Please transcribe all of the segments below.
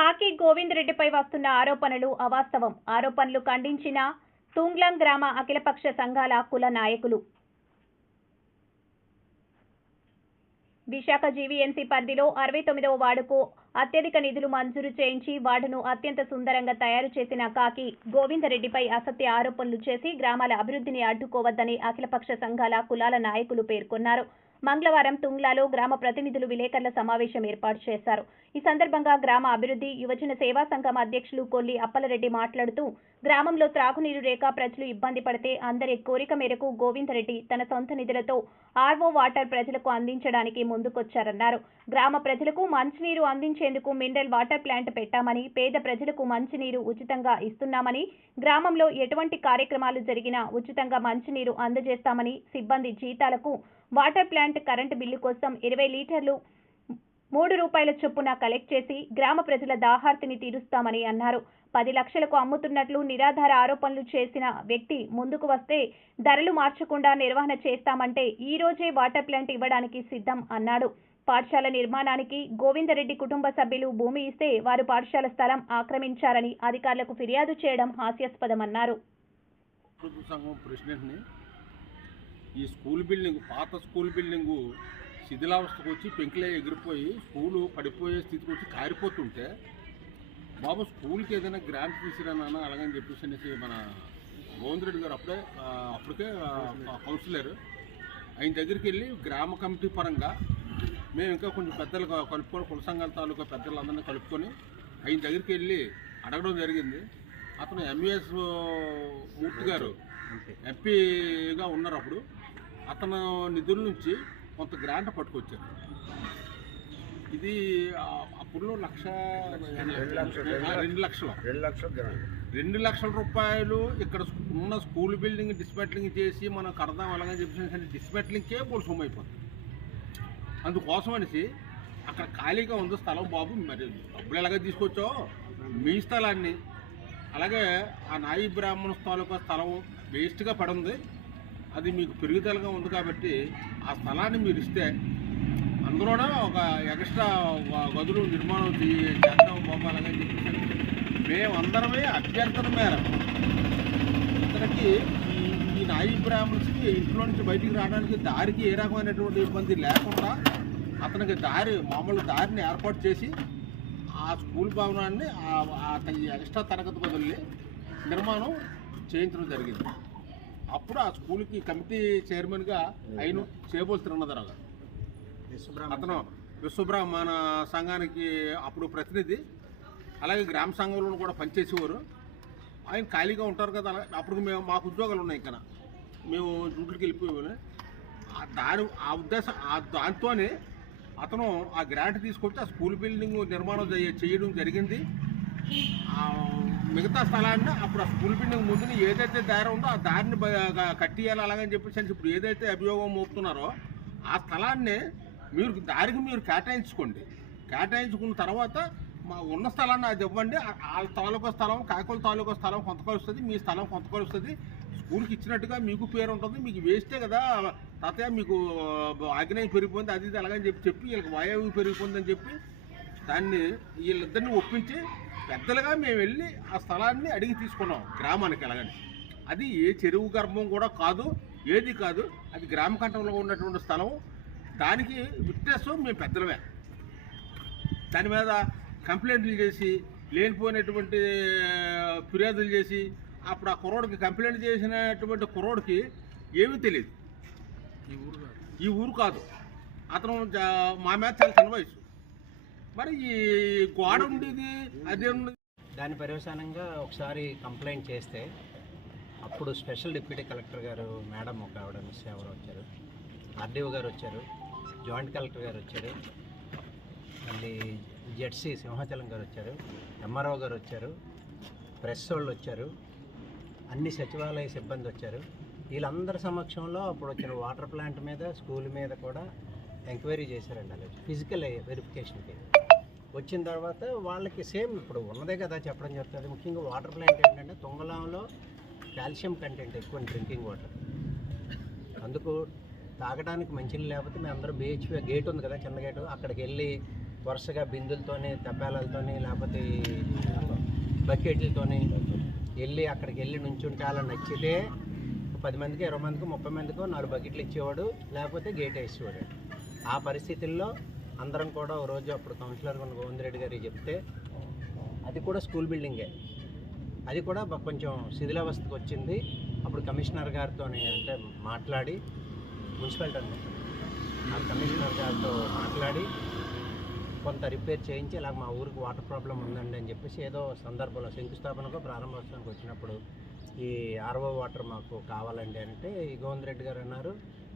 కాకి గోవింద్ రెడ్డిపై వస్తున్న ఆరోపణలు అవాస్తవం. ఆరోపణలు ఖండించిన తుంగ్లం గ్రామ అఖిలపక్ష సంఘాల కుల నాయకులు. విశాఖ జీవీఎంసీ పరిధిలో 69వ వార్డుకు అత్యధిక నిధులు మంజూరు చేయించి వార్డును అత్యంత సుందరంగా తయారు చేసిన కాకి గోవిందరెడ్డిపై అసత్య ఆరోపణలు చేసి గ్రామాల అభివృద్ధిని అడ్డుకోవద్దని అఖిలపక్ష సంఘాల కులాల నాయకులు పేర్కొన్నారు. మంగళవారం తుంగ్లాలో గ్రామ ప్రతినిధులు విలేకరుల సమావేశం ఏర్పాటు చేశారు. ఈ సందర్భంగా గ్రామ అభివృద్ధి యువజన సేవా సంఘం అధ్యక్షులు కొల్లి అప్పలరెడ్డి మాట్లాడుతూ గ్రామంలో త్రాగునీరు లేక ప్రజలు ఇబ్బంది పడితే అందరి కోరిక మేరకు గోవిందరెడ్డి తన సొంత నిధులతో ఆర్వో వాటర్ ప్రజలకు అందించడానికి ముందుకొచ్చారన్నారు. గ్రామ ప్రజలకు మంచినీరు అందించేందుకు మినరల్ వాటర్ ప్లాంట్ పెట్టామని, పేద ప్రజలకు మంచినీరు ఉచితంగా ఇస్తున్నామని, గ్రామంలో ఎటువంటి కార్యక్రమాలు జరిగినా ఉచితంగా మంచినీరు అందజేస్తామని, సిబ్బంది జీతాలకు వాటర్ ప్లాంట్ కరెంటు బిల్లు కోసం 20 లీటర్లు ₹3 చొప్పున కలెక్ట్ చేసి గ్రామ ప్రజల దాహార్తిని తీరుస్తామని అన్నారు. 10 లక్షలకు అమ్ముతున్నట్లు నిరాధార ఆరోపణలు చేసిన వ్యక్తి ముందుకు వస్తే ధరలు మార్చకుండా నిర్వహణ చేస్తామంటే ఈ రోజే వాటర్ ప్లాంట్ ఇవ్వడానికి సిద్ధం అన్నాడు. పాఠశాల నిర్మాణానికి గోవిందరెడ్డి కుటుంబ సభ్యులు భూమి ఇస్తే వారు పాఠశాల స్థలం ఆక్రమించారని అధికారులకు ఫిర్యాదు చేయడం హాస్యాస్పదమన్నారు. ఈ స్కూల్ బిల్డింగ్, పాత స్కూల్ బిల్డింగు శిథిలావస్థకు వచ్చి పెంకులే ఎగిరిపోయి స్కూలు పడిపోయే స్థితికి వచ్చి కారిపోతుంటే, బాబు స్కూల్కి ఏదైనా గ్రాంట్ తీసుకురానా అలాగని చెప్పేసి అనేసి మన గోవిందరెడ్డి గారు అప్పటికే కౌన్సిలర్ ఆయన దగ్గరికి వెళ్ళి గ్రామ కమిటీ పరంగా మేము ఇంకా కొంచెం పెద్దలు కలుపుకొని కుల సంఘాల తాలూకా పెద్దలందరినీ కలుపుకొని ఆయన దగ్గరికి వెళ్ళి అడగడం జరిగింది. అతను ఎంవిఎస్ మూర్తి గారు ఎంపీగా ఉన్నారు. అప్పుడు అతను నిధుల నుంచి కొంత గ్రాంట్ పట్టుకొచ్చారు. ఇది అప్పుడు రెండు లక్షల రూపాయలు ఇక్కడ ఉన్న స్కూల్ బిల్డింగ్ డిస్మెట్లింగ్ చేసి మనం కడదాం అలాగని చెప్పేసి డిస్మెట్లింగ్కే కూడా సొమ్ము అయిపోతుంది. అందుకోసం అనేసి అక్కడ ఖాళీగా ఉంది స్థలం, బాబు మరి డబ్బులు ఎలాగ తీసుకొచ్చావు మీ స్థలాన్ని, అలాగే ఆ నాయి బ్రాహ్మణ తాలూకా స్థలం వేస్ట్గా పడుంది, అది మీకు పెరుగుదలగా ఉంది కాబట్టి ఆ స్థలాన్ని మీరు ఇస్తే అందులోనే ఒక ఎక్స్ట్రా గదులు నిర్మాణం చేద్దాం బాబు అలాగని చెప్పేసి మేమందరమే అభ్యర్థన మేర ఇతనికి ఈ నాయి బ్రాహ్మణ్స్కి ఇంట్లో నుంచి బయటికి రావడానికి దారికి ఏ రకమైనటువంటి ఇబ్బంది లేకుండా అతనికి మామూలు దారిని ఏర్పాటు చేసి ఆ స్కూల్ భవనాన్ని ఎక్స్ట్రా తరగతి బదులు నిర్మాణం చేయించడం జరిగింది. అప్పుడు ఆ స్కూల్కి కమిటీ చైర్మన్గా అయిన చేబోలు తిరుమలరావు గారు, అతను విశ్వబ్రాహ్మణ సంఘానికి అప్పుడు ప్రతినిధి, అలాగే గ్రామ సంఘంలో కూడా పనిచేసేవారు. ఆయన ఖాళీగా ఉంటారు కదా, అప్పుడు మాకు ఉద్యోగాలు ఉన్నాయి ఇక్కడ, మేము డ్యూటీకి వెళ్ళిపోయేవాళ్ళు. దాంతోనే అతను ఆ గ్రాంట్ తీసుకొచ్చి ఆ స్కూల్ బిల్డింగ్ నిర్మాణం చేయడం జరిగింది. మిగతా స్థలాన్ని అప్పుడు ఆ స్కూల్ బిల్డింగ్ ముందుని ఏదైతే దారి ఉందో ఆ దారిని కట్టియాలి అలాగని చెప్పేసి ఇప్పుడు ఏదైతే అభియోగం మోపుతున్నారో ఆ స్థలాన్ని దారికి మీరు కేటాయించుకోండి. కేటాయించుకున్న తర్వాత మా ఉన్న స్థలాన్ని అది ఇవ్వండి. ఆ తాలూకా స్థలం, కాకుల తాలూకా స్థలం కొంత కలుస్తుంది, మీ స్థలం కొంత కలుస్తుంది, స్కూల్కి ఇచ్చినట్టుగా మీకు పేరు ఉంటుంది, మీకు వేస్తే కదా తాతయ్య మీకు ఆగ్నేయం పెరిగిపోయింది అది ఇది అలాగని చెప్పి వీళ్ళకి వాయువు పెరిగిపోయిందని చెప్పి దాన్ని వీళ్ళిద్దరిని ఒప్పించి పెద్దలుగా మేము వెళ్ళి ఆ స్థలాన్ని అడిగి తీసుకున్నాం గ్రామానికి. అలాగని అది ఏ చెరువు గర్భం కూడా కాదు, ఏది కాదు, అది గ్రామ కంఠంలో ఉన్నటువంటి స్థలం. దానికి విట్నెస్ మేము పెద్దలమే. దాని మీద కంప్లైంట్లు చేసి లేనిపోయినటువంటి ఫిర్యాదులు చేసి అప్పుడు ఆ కుర్రోడికి కంప్లైంట్ చేసినటువంటి కుర్రోడికి ఏమీ తెలియదు, ఈ ఊరు కాదు, అతను మా మీద చాలా చిన్న వయసు, మరి ఈ గోడ ఉండేది అదే ఉండేది. దాని పర్యవసానంగా ఒకసారి కంప్లైంట్ చేస్తే అప్పుడు స్పెషల్ డిప్యూటీ కలెక్టర్ గారు మేడం ఒక ఆవిడ మిస్ ఎవరు వచ్చారు, ఆర్డీఓ గారు వచ్చారు, జాయింట్ కలెక్టర్ గారు వచ్చారు, మళ్ళీ జెడ్సీ సింహాచలం గారు వచ్చారు, ఎంఆర్ఓ గారు వచ్చారు, ప్రెస్ వాళ్ళు వచ్చారు, అన్ని సచివాలయ సిబ్బంది వచ్చారు. వీళ్ళందరి సమక్షంలో అప్పుడు వచ్చిన వాటర్ ప్లాంట్ మీద, స్కూల్ మీద కూడా ఎంక్వైరీ చేశారండి. అలాగే ఫిజికల్ వెరిఫికేషన్కి వచ్చిన తర్వాత వాళ్ళకి సేమ్ ఇప్పుడు ఉన్నదే కదా చెప్పడం జరుగుతుంది. ముఖ్యంగా వాటర్ ప్లాంట్ ఏంటంటే తుంగలంలో కాల్షియం కంటెంట్ ఎక్కువ డ్రింకింగ్ వాటర్, అందుకు తాగడానికి మంచినీళ్ళు లేకపోతే మేము అందరూ BHP గేట్ ఉంది కదా చిన్న గేటు, అక్కడికి వెళ్ళి వరుసగా బిందులతోని తపాలతోని లేకపోతే బకెట్లతోని వెళ్ళి అక్కడికి వెళ్ళి నుంచుంటే అలా నచ్చితే 10 మందికి 20 మందికి 30 మందికో 4 బకెట్లు ఇచ్చేవాడు, లేకపోతే గేట్ వేసేవాడు. ఆ పరిస్థితుల్లో అందరం కూడా ఒక రోజు అప్పుడు కౌన్సిలర్ ఉన్న గోవింద్ రెడ్డి గారికి చెప్తే అది కూడా స్కూల్ బిల్డింగే, అది కూడా కొంచెం శిథిలావస్థకు వచ్చింది. అప్పుడు కమిషనర్ గారితో అంటే మాట్లాడి మున్సిపాలిటీ ఆ కమిషనర్ గారితో మాట్లాడి కొంత రిపేర్ చేయించి ఇలా మా ఊరికి వాటర్ ప్రాబ్లం ఉందండి అని చెప్పేసి ఏదో సందర్భంలో శంకుస్థాపనకు ప్రారంభోత్సవానికి వచ్చినప్పుడు ఈ ఆర్ఓ వాటర్ మాకు కావాలండి అంటే ఈ గోవింద్ రెడ్డి గారు అన్నారు,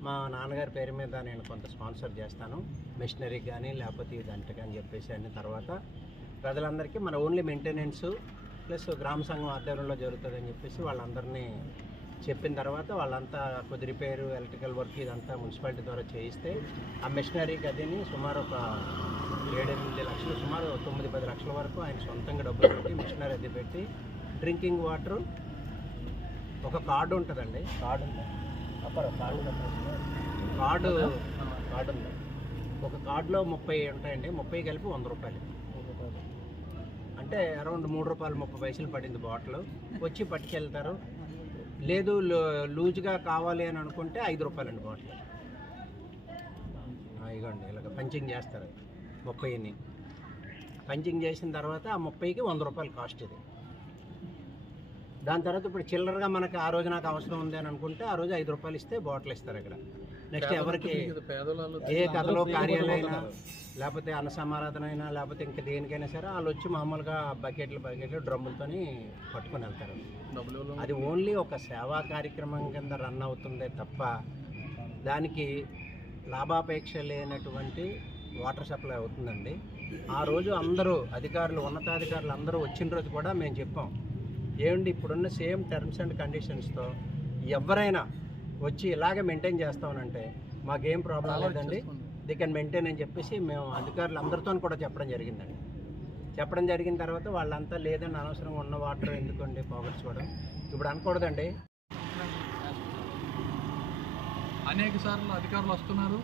మా నాన్నగారి పేరు మీద నేను కొంత స్పాన్సర్ చేస్తాను, మెషినరీకి కానీ లేకపోతే ఇదంటే అని చెప్పేసి అన్న తర్వాత ప్రజలందరికీ మన ఓన్లీ మెయింటెనెన్స్ ప్లస్ గ్రామ సంఘం ఆధ్వర్యంలో జరుగుతుందని చెప్పేసి వాళ్ళందరినీ చెప్పిన తర్వాత వాళ్ళంతా కొద్ది రిపేరు ఎలక్ట్రికల్ వర్క్ ఇదంతా మున్సిపాలిటీ ద్వారా చేయిస్తే ఆ మెషినరీకి అదిని సుమారు ఒక 7-8 లక్షలు, సుమారు 9-10 లక్షల వరకు ఆయన సొంతంగా డబ్బులు పెట్టి మిషనరీ అది పెట్టి డ్రింకింగ్ వాటర్ ఒక కార్డు ఉంటుందండి, కార్డు ఉంది ఒక కార్డులో 30 ఉంటాయండి, 30 కలిపి 100 రూపాయలు అంటే అరౌండ్ 3 రూపాయలు 30 పైసలు పడింది బాటిల్. వచ్చి పట్టుకెళ్తారు, లేదు లూజ్గా కావాలి అని అనుకుంటే 5 రూపాయలండి బాటిల్. ఇగోండి ఇలాగ పంచింగ్ చేస్తారు 30ని, పంచింగ్ చేసిన తర్వాత ఆ 30కి 100 రూపాయలు కాస్ట్ ఇది. దాని తర్వాత ఇప్పుడు చిల్లరగా మనకి ఆ రోజు నాకు అవసరం ఉంది అని అనుకుంటే ఆ రోజు 5 రూపాయలు ఇస్తే బాటిల్ ఇస్తారు ఇక్కడ. నెక్స్ట్ ఎవరికి ఏ కథలో కార్యాలైనా లేకపోతే అన్న సమారాధన అయినా లేకపోతే ఇంకా దేనికైనా సరే వాళ్ళు వచ్చి మామూలుగా బకెట్లు డ్రమ్ములతోని పట్టుకొని వెళ్తారు. అది ఓన్లీ ఒక సేవా కార్యక్రమం కింద రన్ అవుతుందే తప్ప దానికి లాభాపేక్ష లేనటువంటి వాటర్ సప్లై అవుతుందండి. ఆ రోజు అందరూ అధికారులు, ఉన్నతాధికారులు అందరూ వచ్చిన రోజు కూడా మేము చెప్పాం, ఏమండి ఇప్పుడున్న సేమ్ టర్మ్స్ అండ్ కండిషన్స్తో ఎవరైనా వచ్చి ఇలాగే మెయింటైన్ చేస్తామనంటే మాకేం ప్రాబ్లం లేదండి, ది కెన్ మెయింటైన్ అని చెప్పేసి మేము అధికారులు అందరితో కూడా చెప్పడం జరిగిందండి. చెప్పడం జరిగిన తర్వాత వాళ్ళంతా లేదండి అనవసరంగా ఉన్న వాటర్ ఎందుకండి పోగొట్టుకోవడం ఇప్పుడు అనకూడదండి. అనేక సార్లు అధికారులు వస్తున్నారు,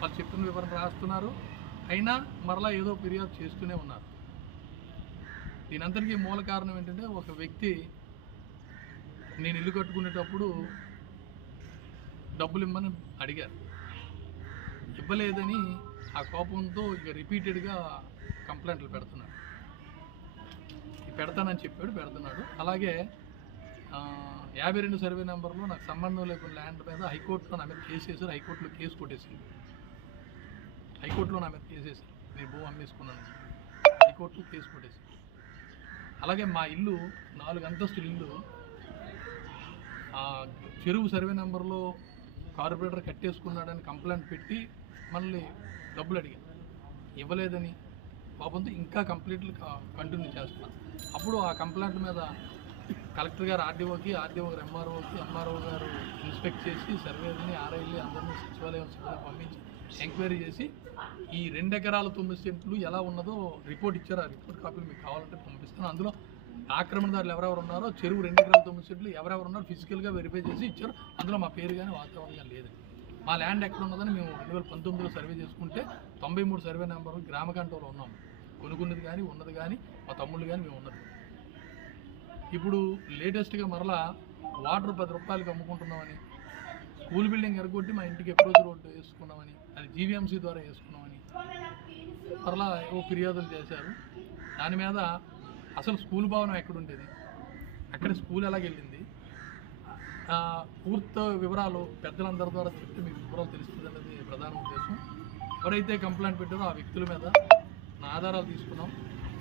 వాళ్ళు చెప్పిన వివరణ రాస్తున్నారు, అయినా మరలా ఏదో ఫిర్యాదు చేస్తూనే ఉన్నారు. దీనంతటికీ మూల కారణం ఏంటంటే ఒక వ్యక్తి నేను ఇల్లు కట్టుకునేటప్పుడు డబ్బులు ఇమ్మని అడిగారు, ఇవ్వలేదని ఆ కోపంతో ఇక రిపీటెడ్గా కంప్లైంట్లు పెడతానని చెప్పాడు, పెడుతున్నాడు. అలాగే 52 సర్వే నెంబర్లో నాకు సంబంధం లేకుండా ల్యాండ్ మీద హైకోర్టులో నా మీద కేసు వేశారు, హైకోర్టులో కేసు కొట్టేసింది, హైకోర్టులో నా మీద కేసు వేశారు, నేను భూమి అమ్మేసుకున్నాను, హైకోర్టులో కేసు కొట్టేసింది. అలాగే మా ఇల్లు 4 అంతస్తుల ఇల్లు చెరువు సర్వే నెంబర్లో కార్పొరేటర్ కట్టేసుకున్నాడని కంప్లైంట్ పెట్టి మళ్ళీ డబ్బులు అడిగాను, ఇవ్వలేదని పాపంతో ఇంకా కంప్లీట్లు కంటిన్యూ చేస్తున్నాను. అప్పుడు ఆ కంప్లైంట్ మీద కలెక్టర్ గారు ఆర్డీఓకి ఎంఆర్ఓ గారు ఇన్స్పెక్ట్ చేసి సర్వేని ఆర్ఐల్ని అందరినీ సచివాలయం పంపించి ఎంక్వైరీ చేసి ఈ 2 ఎకరాల 9 సెంట్లు ఎలా ఉన్నదో రిపోర్ట్ ఇచ్చారు. ఆ రిపోర్ట్ కాపీలు మీకు కావాలంటే పంపిస్తాను. అందులో ఆక్రమణదారులు ఎవరెవరు ఉన్నారో, చెరువు 2 ఎకరాల 9 సెంట్లు ఎవరెవరు ఉన్నారో ఫిజికల్గా వెరిఫై చేసి ఇచ్చారు. అందులో మా పేరు కానీ వాతావరణం కానీ లేదండి. మా ల్యాండ్ ఎక్కడ ఉన్నదని మేము 2019లో సర్వే చేసుకుంటే 93 సర్వే నెంబర్ గ్రామ కంట్రోల్లో ఉన్నాము. కొనుక్కున్నది కానీ ఉన్నది కానీ మా తమ్ముళ్ళు కానీ మేము ఉన్నది. ఇప్పుడు లేటెస్ట్గా మరలా వాటర్ 10 రూపాయలకి అమ్ముకుంటున్నామని, స్కూల్ బిల్డింగ్ ఎరగొట్టి మా ఇంటికి అప్రోచ్ రోడ్డు వేసుకున్నామని, అది జీవీఎంసీ ద్వారా వేసుకున్నామని మరలా ఏవో ఫిర్యాదులు చేశారు. దాని మీద అసలు స్కూల్ భవనం ఎక్కడుండేది, అక్కడ స్కూల్ ఎలాగెళ్ళింది, పూర్తి వివరాలు పెద్దలందరి ద్వారా చెప్తే మీకు వివరాలు తెలుస్తుంది అనేది ప్రధాన ఉద్దేశం. ఎవరైతే కంప్లైంట్ పెట్టారో ఆ వ్యక్తుల మీద నా ఆధారాలు తీసుకున్నాం.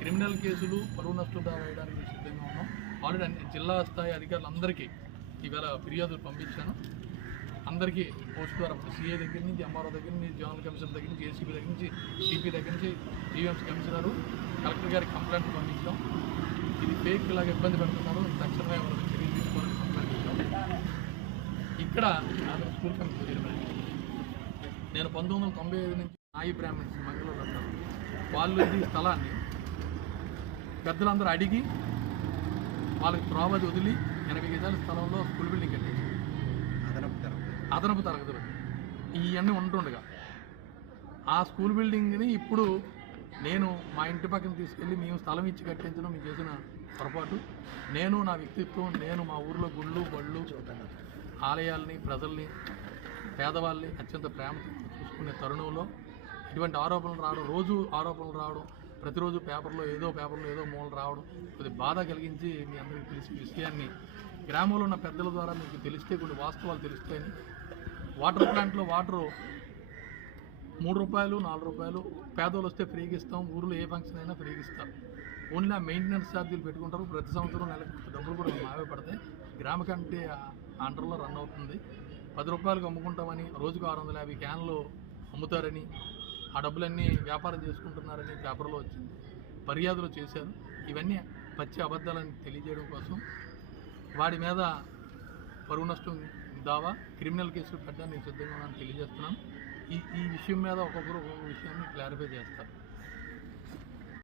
క్రిమినల్ కేసులు, పరువు నష్టం దావా వేయడానికి సిద్ధంగా ఉన్నాం. ఆల్రెడీ జిల్లా స్థాయి అధికారులందరికీ ఈవేళ ఫిర్యాదులు పంపించాను. అందరికీ పోస్ట్ ద్వారా సిఏ దగ్గర నుంచి, ఎంఆర్ఓ దగ్గర నుంచి, జోనల్ కమిషనర్ దగ్గర నుంచి, ఏసీబీ దగ్గర నుంచి, సిపి దగ్గర నుంచి, జీవీఎంసీ కమిషనరు, కలెక్టర్ గారికి కంప్లైంట్ పంపించాం. ఇది ఫేక్ ఇలాగ ఇబ్బంది పెడుతున్నారు, తక్షణమే ఎవరైనా చర్యలు తీసుకోవాలని కంప్లైంట్ ఇచ్చాం. ఇక్కడ స్కూల్ కమిటీ చైర్మన్ నేను 1995 నుంచి నాయి బ్రాహ్మణ్స్ మంగళూరు అంటారు, వాళ్ళు ఈ స్థలాన్ని పెద్దలందరూ అడిగి వాళ్ళకి త్రోవది వదిలి 80 గజాల స్థలంలో స్కూల్ బిల్డింగ్ కట్టేసి అదనపు తరగతులు ఇవన్నీ ఉంటుండగా ఆ స్కూల్ బిల్డింగ్ని ఇప్పుడు నేను మా ఇంటి పక్కన తీసుకెళ్ళి మేము స్థలం ఇచ్చి కట్టించడం మేము చేసిన పొరపాటు. నేను నా వ్యక్తిత్వం, నేను మా ఊర్లో గుళ్ళు బళ్ళు ఆలయాల్ని ప్రజల్ని పేదవాళ్ళని అత్యంత ప్రేమతో చూసుకునే తరుణంలో ఇటువంటి ఆరోపణలు రావడం, రోజు ఆరోపణలు రావడం, ప్రతిరోజు పేపర్లో ఏదో మూల రావడం కొద్ది బాధ కలిగించి మీ అందరికీ తెలిసిన విషయాన్ని గ్రామంలో ఉన్న పెద్దల ద్వారా మీకు తెలిస్తే కొన్ని వాస్తవాలు తెలుస్తాయని. వాటర్ ప్లాంట్లో వాటరు 3 రూపాయలు 4 రూపాయలు, పేదోళ్ళు వస్తే ఫ్రీగా ఇస్తాం, ఊర్లో ఏ ఫంక్షన్ అయినా ఫ్రీగా ఇస్తారు. ఓన్లీ ఆ మెయింటెనెన్స్ ఛార్జీలు పెట్టుకుంటారు. ప్రతి సంవత్సరం నెలకు డబ్బులు కూడా మావే పడతాయి. గ్రామ కమిటీ అండర్లో రన్ అవుతుంది. 10 రూపాయలకు అమ్ముకుంటామని రోజుకు 650 క్యాన్లు అమ్ముతారని, ఆ డబ్బులన్నీ వ్యాపారం చేసుకుంటున్నారని పేపర్లో వచ్చింది. ఫిర్యాదులు చేశారు. ఇవన్నీ పచ్చి అబద్ధాలని తెలియజేయడం కోసం వాడి మీద పరువు నష్టం దావా, క్రిమినల్ కేసులు పెట్టడానికి నేను సిద్ధంగా ఉన్నానని తెలియజేస్తున్నాను. ఈ విషయం మీద ఒక్కొక్కరు ఒక్కొక్క విషయాన్ని క్లారిఫై చేస్తారు.